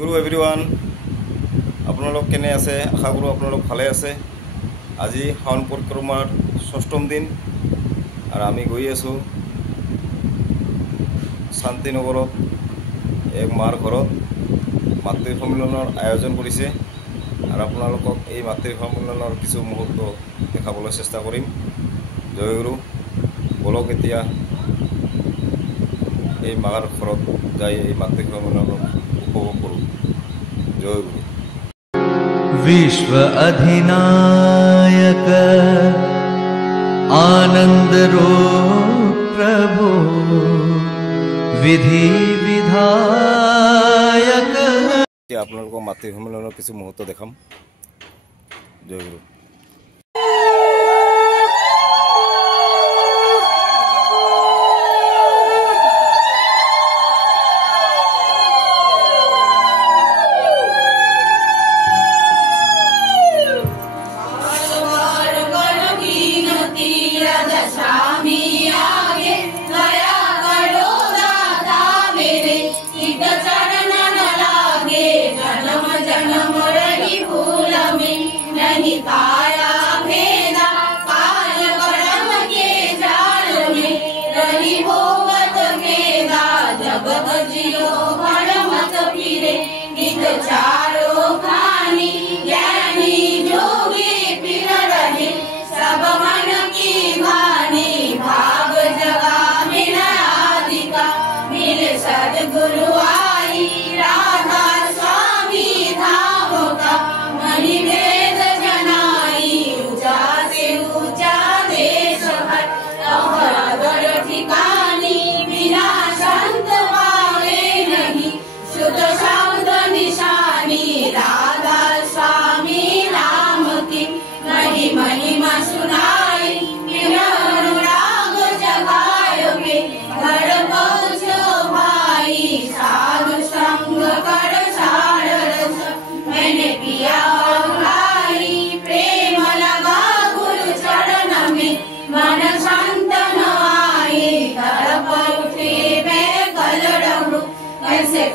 গুরু everyone, আপোনালোক কেনে আছে? আশা কৰোঁ আপোনালোক ভালে আছে। আজি শাওন পৰিক্ৰমাৰ 6ম দিন আৰু আমি গৈ আছোঁ শান্তিনগৰত এক মাৰ ঘৰত মাতৃ সন্মিলনৰ আয়োজন কৰিছে আৰু আপোনালোকক এই মাতৃ সন্মিলনৰ কিছু মুহূৰ্ত দেখাবলৈ চেষ্টা কৰিম। জয় গুৰু। বলক এতিয়া এই মাৰ ঘৰত যাই এই মাতৃ সন্মিলনক উপভোগ কৰোঁ। জয় গুৰু। विश्व अधिनायक आनंद रूप प्रभु विधि विधायक। আপোনালোকক মাতৃ সন্মিলনৰ কিছু মুহূৰ্ত দেখাম। জয় গুৰু।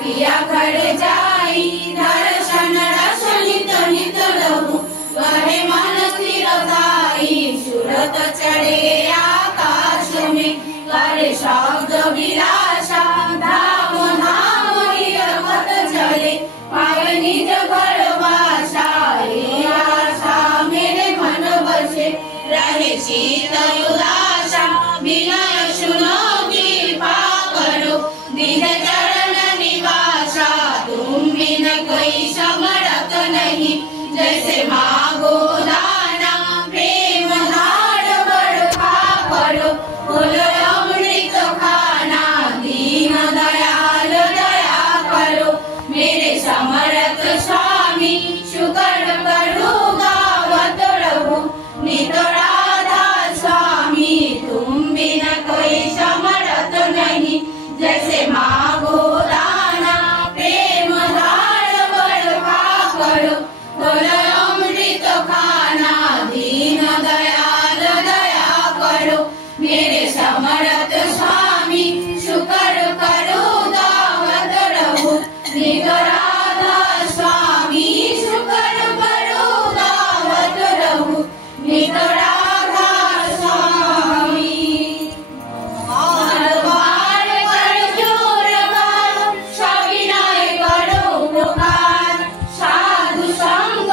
पिया घर जाई दर्शन रसनित नित लहु वहे मन स्थिर थाई सुरत चढ़े आकाश में करे शब्द विलासा धाम धाम हिरकत चले पावे निज घर वासा हे आशा मेरे मन बसे रहे शीतल उदासा विनय सुनो कृपा करो दीन कोई समरत नहीं जैसे मांगो दाना प्रेम धार बरखा करो बोलो अमृत खाना दीन दयाल दया करो मेरे समरथ स्वामी शुकर करो गावत रहो नित राधा स्वामी तुम बिना कोई समरथ नहीं जैसे मांगो दाना प्रेम अमृत खाना दीन दयाल दया करो मेरे समरथ स्वामी शुकर करो दावत रहो नित राधा स्वामी शुकर करो दावत रहो नित राधा स्वामी बार बार कर जोर बार सविनय करो पुकार साधु संग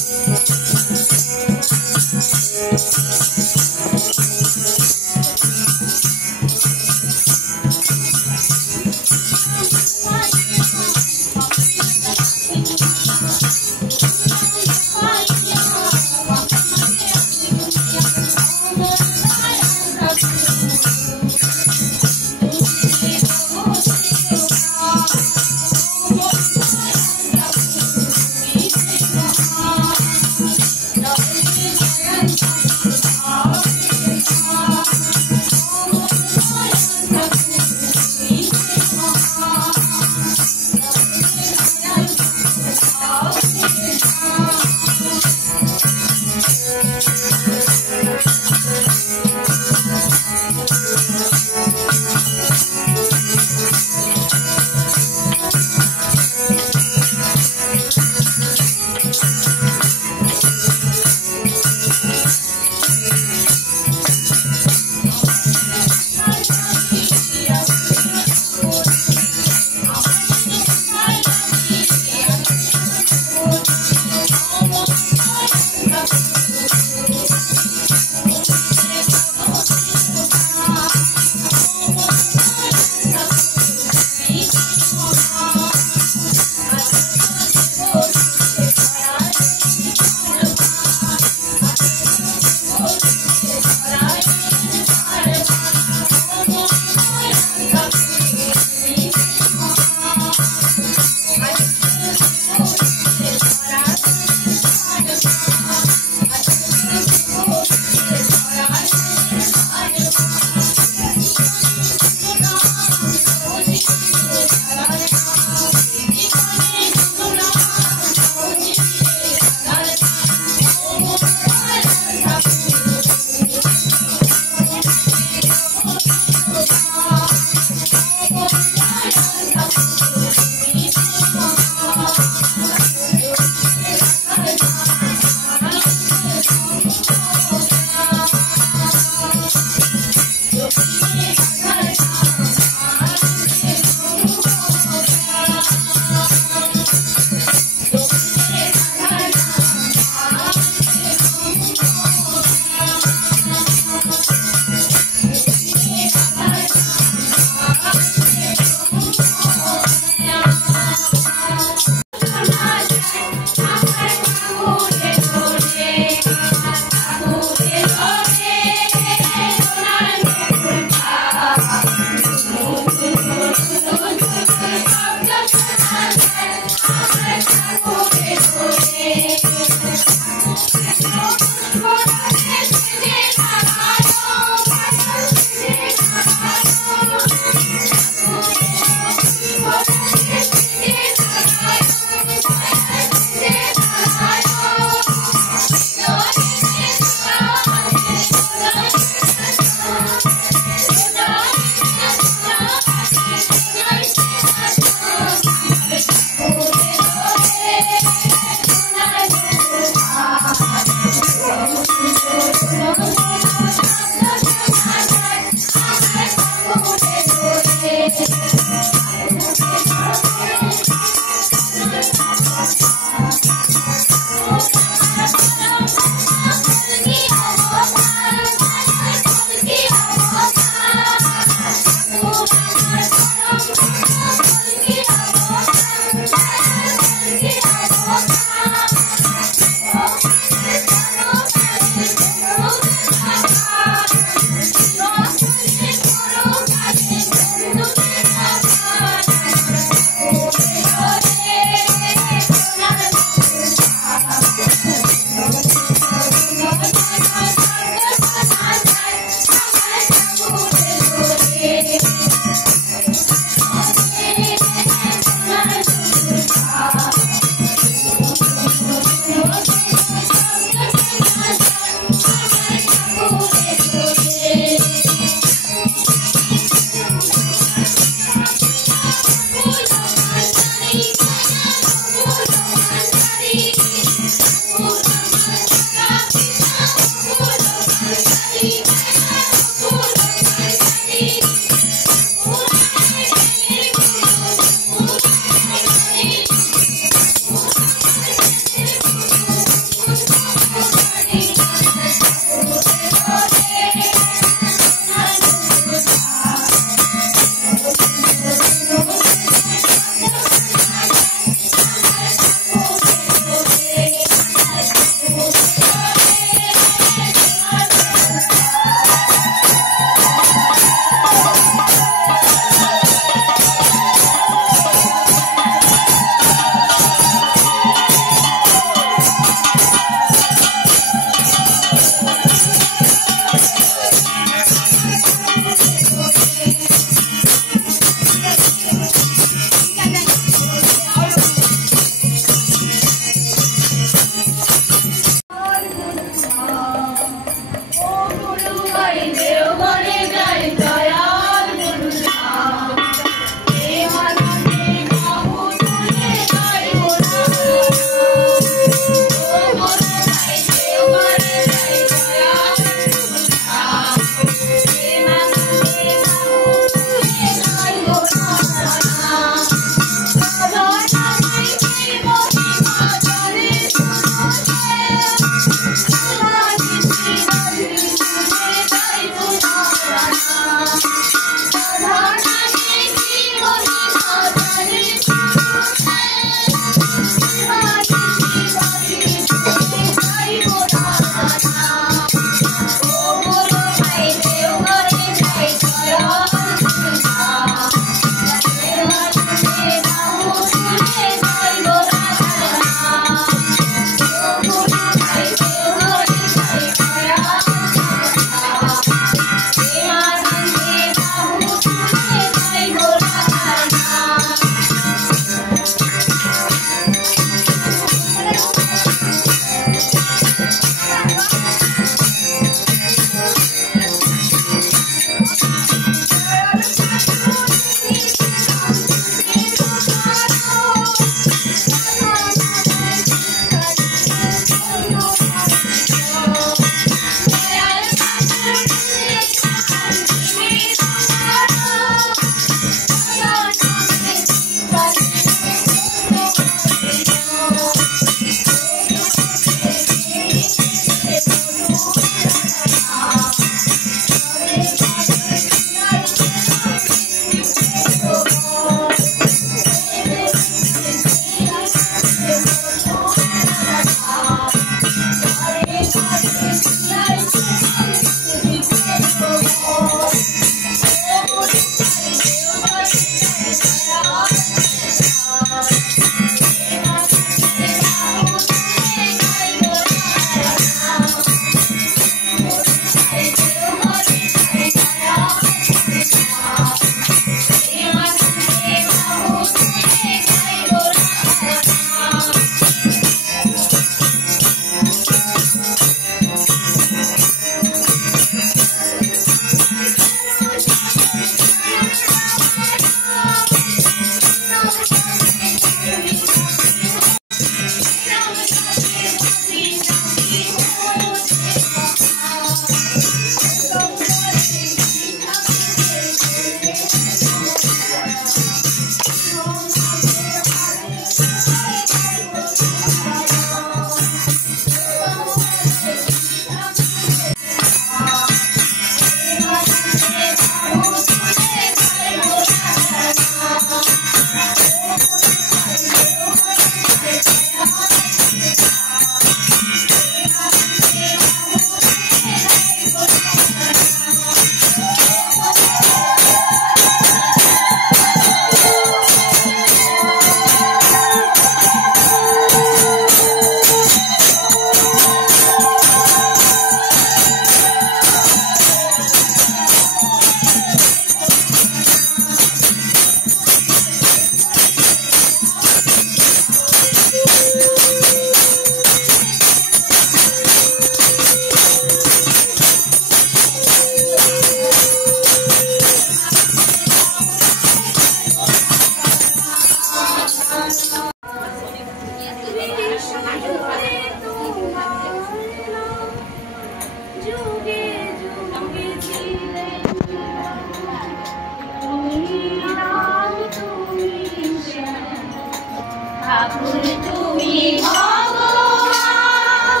ঠাকুর তুমি ভগবান,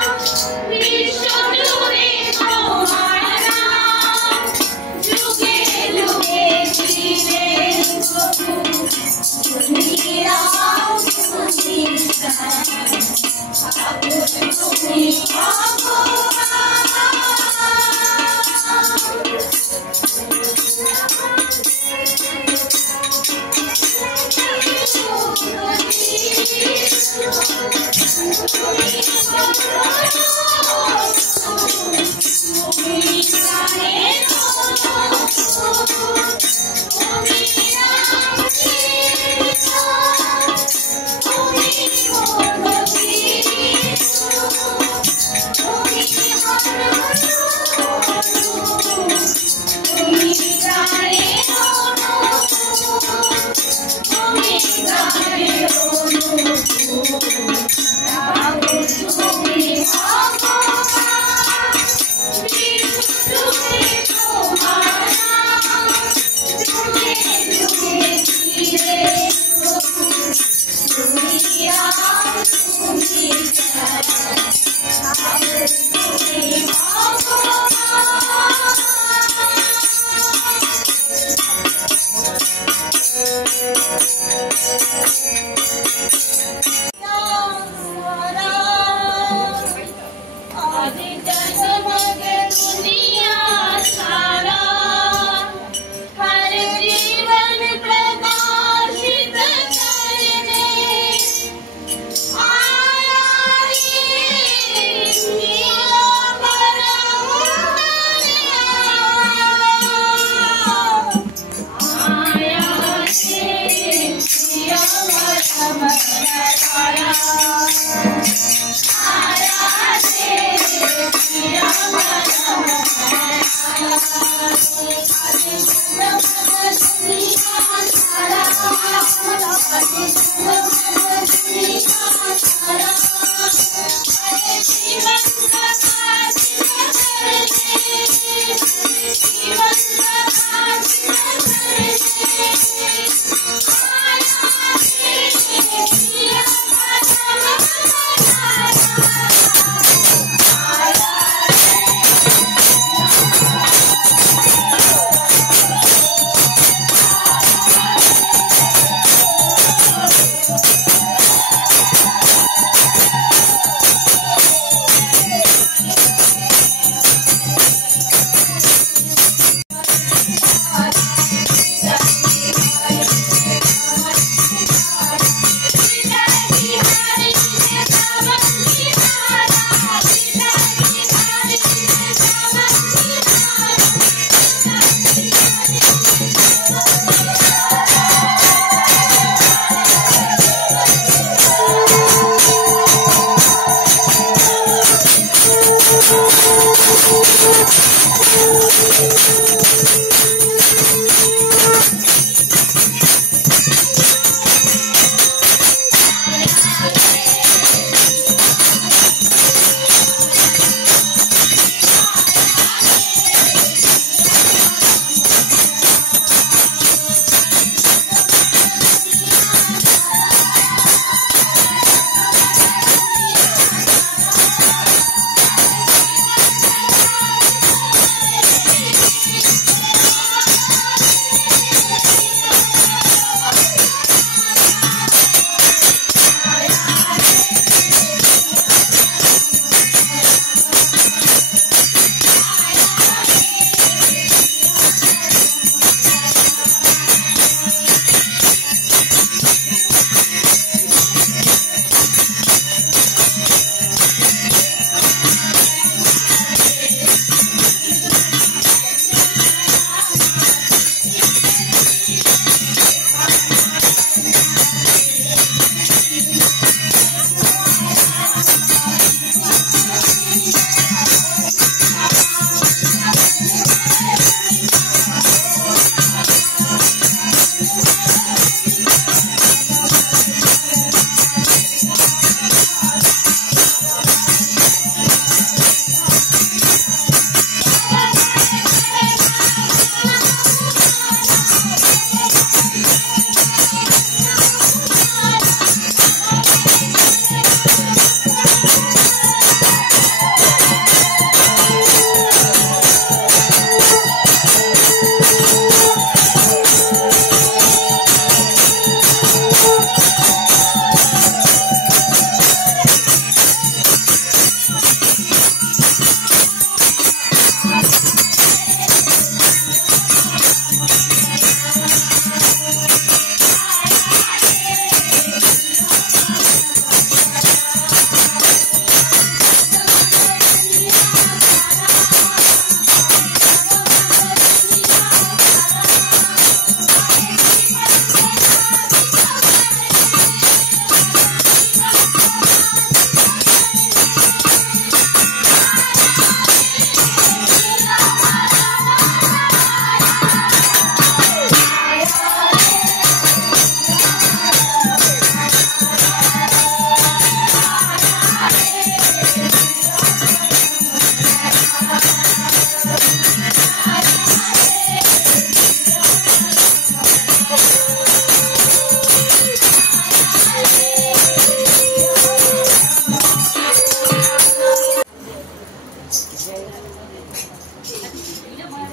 বিশ্ব জুড়ে তোমার নাম, যুগে যুগে চিরে প্রভু, তুমি রাম তুমি শ্যাম, ঠাকুর তুমি ভগবান।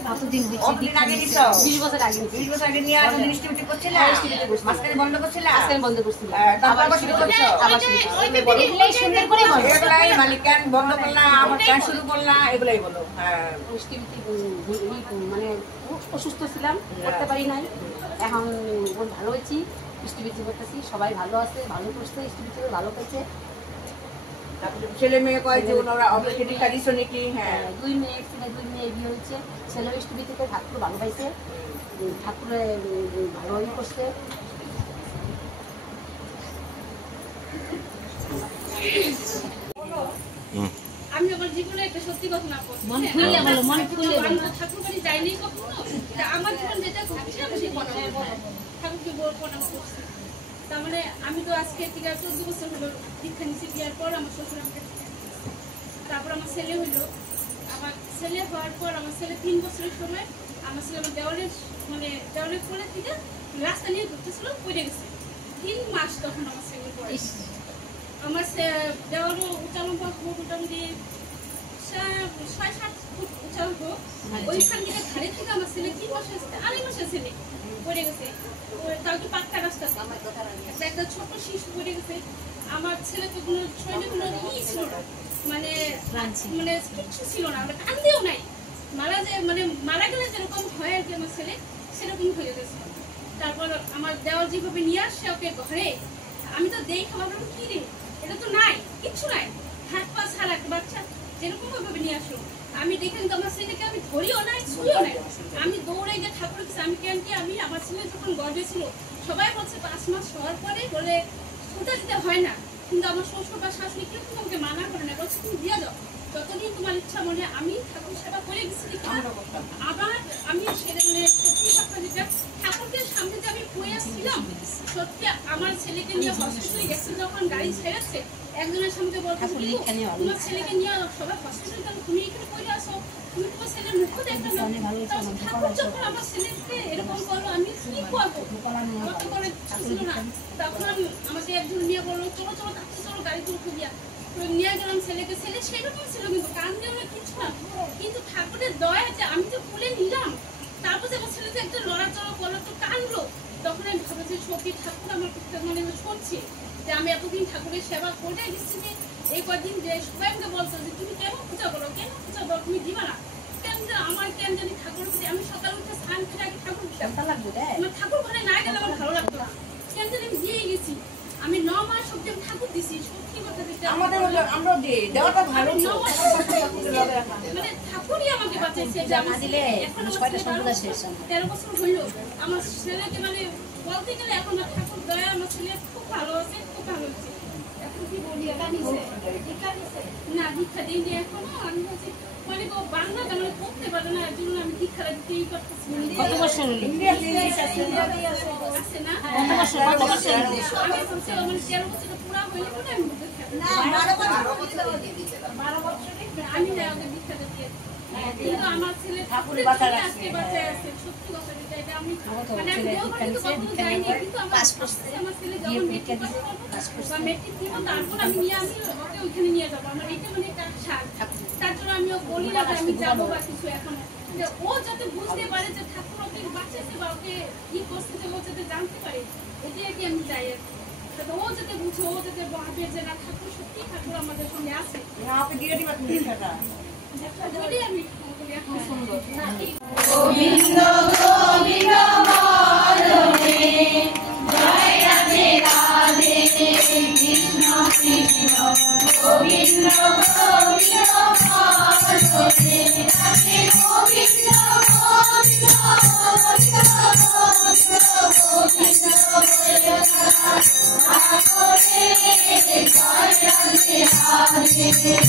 কতদিন কতদিন আগে নিছ? 20 বছর আগে 20 বছর আগে নিয়ে আসলে ডিস্ট্রিবিউট করছিলা? মাঝখানে বন্ধ করছিলা? আজকাল বন্ধ করছিল তারপর আবার শুরু করছো? আবার শুরু করছি সুন্দর করে বলো এগুলাই মানে কেন বন্ধ করলা, আবার কেন শুরু করলা, এগুলাই বলো। হ্যাঁ, মানে অসুস্থ ছিলাম, করতে পারি নাই। এখন ভালো হয়েছি, ডিস্ট্রিবিউট করতেছি, সবাই ভালো আছে, ভালো করছে, ডিস্ট্রিবিউট ভালো করছে। তারপরে ছেলে মেয়ে কয়জন, ওরা অবশ্যই দিছো নাকি? হ্যাঁ, 2 মেয়ে ছিল, 2 মেয়ে বিয়ে হয়েছে। ছেলে ডিস্ট্রিবিউট থেকে ঠাকুর ভালো পাইছে, ঠাকুরে ভালোই করছে। আমি আমার জীবনে একটা সত্যি কথা না বলছি, মন খুলে বলো, মন খুলে বলো। আমি তো ঠাকুর বাড়ি যাইনি কখনো। তা আমার জীবন যেটা ঘটছে আমি সেই প্রণাম ঠাকুরকে প্রণাম করছি। তার মানে আমি তো আজকে থেকে 14 বছর হলো দীক্ষা নিচ্ছি। বিয়ার পর আমার শ্বশুর আমাকে দীক্ষা দিয়েছে। তারপর আমার ছেলে হইলো। আমার ছেলে হওয়ার পর আমার ছেলে 3 বছরের সময় আমার ছেলে আমার দেওয়ালের কোলে থেকে রাস্তা নিয়ে ঘুরতেছিল, পড়ে গেছে। 3 মাস তখন আমার ছেলে বয়স। আমার দেওয়ারও উচ্চালম্বা মোটামুটি 6-7 ফুট উচ্চালম্ব। ওইখান থেকে ধারে থেকে আমার ছেলে 3 মাসের 2.5 মাসের ছেলে পড়ে গেছে। তাও কি পাক্কা রাস্তা, একটা ছোট শিশু পড়ে গেছে। আমার ছেলে তো কোনো শরীরে কোনো ছিল না, মানে কিচ্ছু ছিল না, আমরা কান্দেও নাই। মারা গেলে যেরকম হয় আর কি আমার ছেলে সেরকম হয়ে গেছে। তারপর আমার দেওয়ার যেভাবে নিয়ে আসছে ওকে ঘরে, আমি তো দেখে ভাবলাম কি রে, এটা তো নাই, কিচ্ছু নাই, হাত পা ছাড়া একটা বাচ্চা যেরকম ভাবে নিয়ে আসলো। আমি দেখে কিন্তু আমার ছেলেকে আমি ধরিও নাই, ছুঁইও নাই। আমি দৌড়ে গিয়ে ঠাকুর কাছে আমি কেন কি আমি আমার ছেলে যখন গর্ভে ছিল সবাই বলছে 5 মাস হওয়ার পরে বলে ছুটে দিতে হয় না, কিন্তু আমার শ্বশুর বা শাশুড়ি কেউ তোমাকে মানা করে না, বলছে তুমি দিয়ে যাও যতদিন তোমার ইচ্ছা মনে। আমি ঠাকুর সেবা করে গেছি, আবার আমি সেটা সত্যি কথা যেটা ঠাকুরকে সামনে যে আমি পড়েছিলাম, সত্যি আমার ছেলেকে নিয়ে হসপিটালে গেছে যখন গাড়ি ছেড়েছে, একজনের সামনে বলতে তোমার ছেলেকে নিয়ে সবাই হসপিটালে গেল, তুমি এখানে পড়ে আসো, তুমি তোমার ছেলের মুখও দেখবে না। ঠাকুর যখন আমার ছেলেকে এরকম করলো আমি কি করবো, অত করে ছিল না। তখন আমাকে একজন নিয়ে বললো চলো চলো তাকে চলো গাড়িতে উঠে দিয়া নিয়ে গেলাম ছেলেকে। ছেলে সেরকম ছিল কিন্তু কান্দেও না, কিছু না, কিন্তু ঠাকুরের দয়া যে আমি তো খুলে নিলাম। তারপর আমার ছেলে যে একটা লড়াচড়া করলো তো কানলো, তখন আমি ভাবছি সত্যি ঠাকুর আমার শুনছি যে আমি এতদিন ঠাকুরের সেবা করে গেছি। এই কদিন যে সবাই আমাকে বলতো যে তুমি কেন পূজা করো, কেন পূজা করো, তুমি দিবা না কেন, আমার কেন জানি ঠাকুর আমি সকালে উঠে স্নান করে আগে ঠাকুর ঠাকুর ঘরে না গেলে আমার ভালো লাগতো না, কেন জানি আমি দিয়ে গেছি। আমি 9 মাস সত্যি আমি ঠাকুর দিছি, সত্যি কথা দিতে আমাদের আমরা দেওয়াটা ভালো, মানে ঠাকুরই আমাকে বাঁচাইছে যে আমি দিলে এখন 13 বছর হইলো আমার ছেলেকে মানে বলতে গেলে এখন ঠাকুর দয়া আমার ছেলে খুব ভালো আছে, খুব ভালো হচ্ছে। এখন কি বলি না দীক্ষা দিইনি এখনো, আমি বলছি মানে বাংলা গান পড়তে পারে না, এর জন্য আমি দীক্ষাটা দিতেই পারতেছি না। কত বছর হলো আছে না কত বছর আমি বলছি মানে 13 বছর পুরা হইলে পরে আমি না 12 বছর আমি না ওকে দীক্ষাটা দিয়ে, কিন্তু আমার ছেলে ঠাকুরের আজকে বাঁচায় আছে, সত্যি কথা এটা আমি মানে আমি যাইনি, কিন্তু আমার ছেলে যখন মেট্রিক দিব তারপর আমি নিয়ে আমি ওকে ওইখানে নিয়ে যাবো। আমার এটা মানে একটা সার, তার জন্য আমি বলি না যে আমি যাবো বা কিছু, এখন যে ও যাতে বুঝতে পারে যে ঠাকুর ওকে বাঁচাইছে বা ওকে কি করছে, ও যাতে জানতে পারে, এটি আর কি আমি চাই আর কি। ও যাতে বুঝে, ও যাতে ভাবে যে না ঠাকুর সত্যি ঠাকুর আমাদের সঙ্গে আছে। আপনি দিয়ে দিবা তুমি দীক্ষাটা, আমি এখন সুন্দর গোবিন্দ গোবিন্দ বলরে জয় রাধে রাধে কৃষ্ণ কৃষ্ণ গোবিন্দ গোবিন্দ বলরে রাধে গোবিন্দ গোবিন্দ গোবিন্দ জয় রাধে রাধে কৃষ্ণ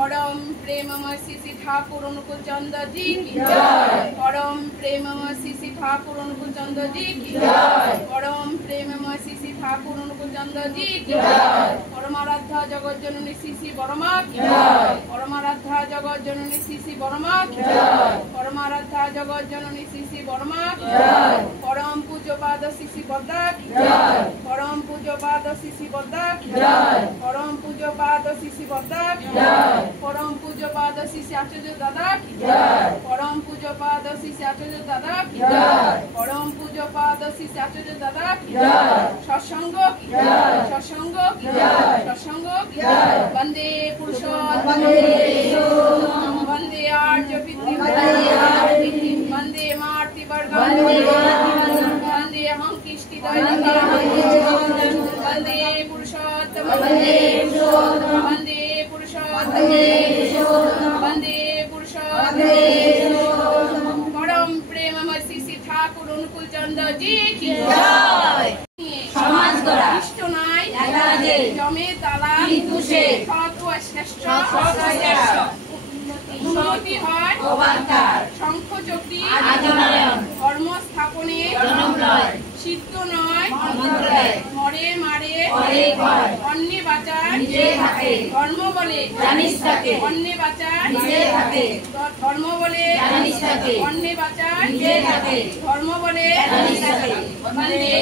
परम प्रेममय श्री ठाकुर अनुकूल चंद जी की जय। परम प्रेममय श्री ठाकुर अनुकूल चंद जी की जय। परम प्रेममय श्री ठाकुर अनुकूल चंद जी की जय। परमाराध्या जगत जननी श्री बरमा की जय। परमाराध्या जगत जननी श्री बरमा की जय। परमाराध्या जगत जननी श्री बरमा की जय। परम पूज्यपाद श्री बद्दा की जय। परम पूज्यपाद श्री बद्दा की जय। परम पूज्यपाद श्री बद्दा की जय। परम पूज्यपाद श्री आचार्य दादा की जय। परम पूज्यपाद श्री आचार्य दादा की जय। परम पूज्यपाद श्री आचार्य दादा की जय। सत्संग की जय। सत्संग की जय। सत्संग की जय। वंदे पुरुषोत्तम वंदे आर्य विद्या वंदे मार्ति वर्ग वंदे अहं किष्टि वंदे पुरुषोत्तम वंदे पुरुषोत्तम वंदे पुरुषोत्तम। परम प्रेममय श्री ठाकुर अनुकूल चंद जी की जय। समाज गड़ा इष्ट নাই একাজে জমে তালা কিন্তু সে সৎ ও শ্রেষ্ঠ উন্নতি হয় অবাকার শঙ্খ চক্রী আজনায়ন ধর্ম স্থাপনে জনম নয় সিদ্ধ নয় মন্ত্র দেয় মরে মারে পরে কয় অন্যে বাঁচায় নিজে থাকে ধর্ম বলে জানিস তাকে অন্যে বাঁচায় নিজে থাকে ধর্ম বলে জানিস তাকে অন্যে বাঁচায় নিজে থাকে ধর্ম বলে জানিস তাকে বন্দে